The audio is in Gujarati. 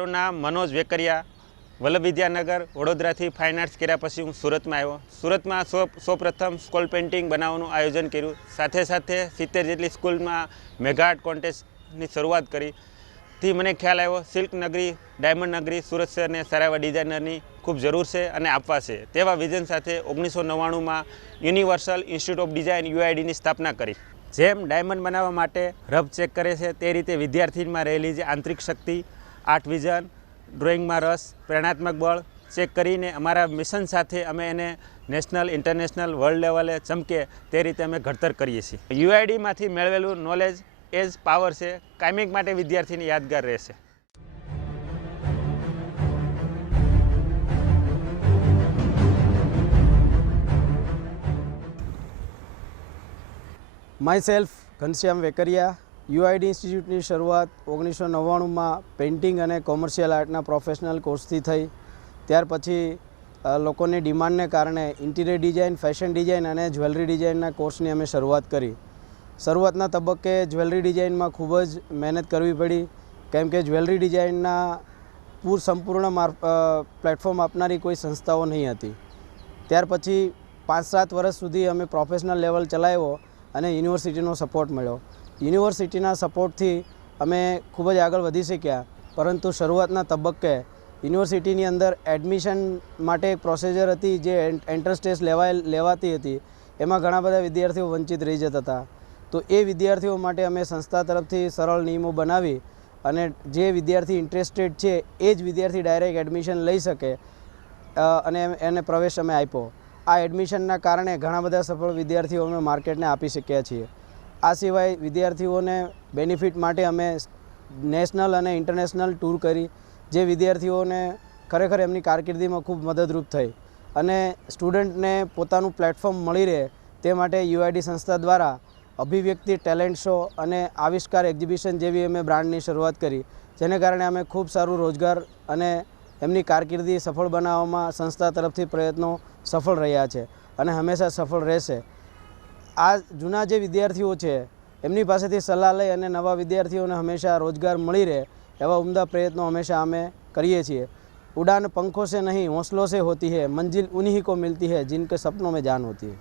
મારું નામ મનોજ વેકરિયા, વલ્લભ વિદ્યાનગર વડોદરાથી ફાઇન આર્ટ્સ કર્યા પછી હું સુરતમાં આવ્યો। સુરતમાં સૌપ્રથમ સ્કૂલ પેઇન્ટિંગ બનાવવાનું આયોજન કર્યું। સાથે સાથે 70 જેટલી સ્કૂલમાં મેગા આર્ટ કોન્ટેસ્ટની શરૂઆત કરી। થી મને ખ્યાલ આવ્યો સિલ્ક નગરી, ડાયમંડ નગરી સુરત શહેરને સારા એવા ડિઝાઇનરની ખૂબ જરૂર છે અને આપવા છે। તેવા વિઝન સાથે 1999માં યુનિવર્સલ ઇન્સ્ટિટ્યૂટ ઓફ ડિઝાઇન UIDની સ્થાપના કરી। જેમ ડાયમંડ બનાવવા માટે રફ ચેક કરે છે તે રીતે વિદ્યાર્થીમાં રહેલી જે આંતરિક શક્તિ, આર્ટ વિઝન, ડ્રોઈંગમાં રસ, પ્રેરણાત્મક બળ ચેક કરીને અમારા મિશન સાથે અમે એને નેશનલ, ઇન્ટરનેશનલ, વર્લ્ડ લેવલે ચમકે તે રીતે અમે ઘડતર કરીએ છીએ। UIDમાંથી મેળવેલું નોલેજ એ જ પાવર છે, કાયમિક માટે વિદ્યાર્થીને યાદગાર રહેશે। My self Ghanshyam Vekariya. UID ઇન્સ્ટિટ્યૂટની શરૂઆત 1999માં પેઇન્ટિંગ અને કોમર્શિયલ આર્ટના પ્રોફેશનલ કોર્સથી થઈ। ત્યાર પછી લોકોની ડિમાન્ડને કારણે ઇન્ટિરિયર ડિઝાઇન, ફેશન ડિઝાઇન અને જ્વેલરી ડિઝાઇનના કોર્સની અમે શરૂઆત કરી। શરૂઆતના તબક્કે જ્વેલરી ડિઝાઇનમાં ખૂબ જ મહેનત કરવી પડી, કેમ કે જ્વેલરી ડિઝાઇનના સંપૂર્ણ પ્લેટફોર્મ આપનારી કોઈ સંસ્થાઓ નહીં હતી। ત્યાર પછી 5-7 વર્ષ સુધી અમે પ્રોફેશનલ લેવલ ચલાવ્યો અને યુનિવર્સિટીનો સપોર્ટ મળ્યો। યુનિવર્સિટીના સપોર્ટથી અમે ખૂબ જ આગળ વધી શક્યા, પરંતુ શરૂઆતના તબક્કે યુનિવર્સિટીની અંદર એડમિશન માટે એક પ્રોસિજર હતી જે એન્ટ્રન્સ ટેસ્ટ લેવાતી હતી, એમાં ઘણા બધા વિદ્યાર્થીઓ વંચિત રહી જતા હતા। તો એ વિદ્યાર્થીઓ માટે અમે સંસ્થા તરફથી સરળ નિયમો બનાવી અને જે વિદ્યાર્થી ઇન્ટરેસ્ટેડ છે એ જ વિદ્યાર્થી ડાયરેક્ટ એડમિશન લઈ શકે અને એને પ્રવેશ અમે આપ્યો। આ એડમિશનના કારણે ઘણા બધા સફળ વિદ્યાર્થીઓ અમે માર્કેટને આપી શક્યા છીએ। આ સિવાય વિદ્યાર્થીઓને બેનિફિટ માટે અમે નેશનલ અને ઇન્ટરનેશનલ ટૂર કરી, જે વિદ્યાર્થીઓને ખરેખર એમની કારકિર્દીમાં ખૂબ મદદરૂપ થઈ અને સ્ટુડન્ટને પોતાનું પ્લેટફોર્મ મળી રહે તે માટે UID સંસ્થા દ્વારા અભિવ્યક્તિ, ટેલેન્ટ શો અને આવિષ્કાર એક્ઝિબિશન જેવી અમે બ્રાન્ડની શરૂઆત કરી, જેને કારણે અમે ખૂબ સારું રોજગાર અને એમની કારકિર્દી સફળ બનાવવામાં સંસ્થા તરફથી પ્રયત્નો સફળ રહ્યા છે અને હંમેશા સફળ રહેશે। આ જૂના જે વિદ્યાર્થીઓ છે એમની પાસેથી સલાહ લઈ અને નવા વિદ્યાર્થીઓને હંમેશા રોજગાર મળી રહે એવા ઉમદા પ્રયત્નો હંમેશા અમે કરીએ છીએ। ઉડાન પંખો સે નહીં હોંસલો સે હોતી હૈ, મંजिल उन्हीं को मिलती है जिनके सपनों में जान होती है।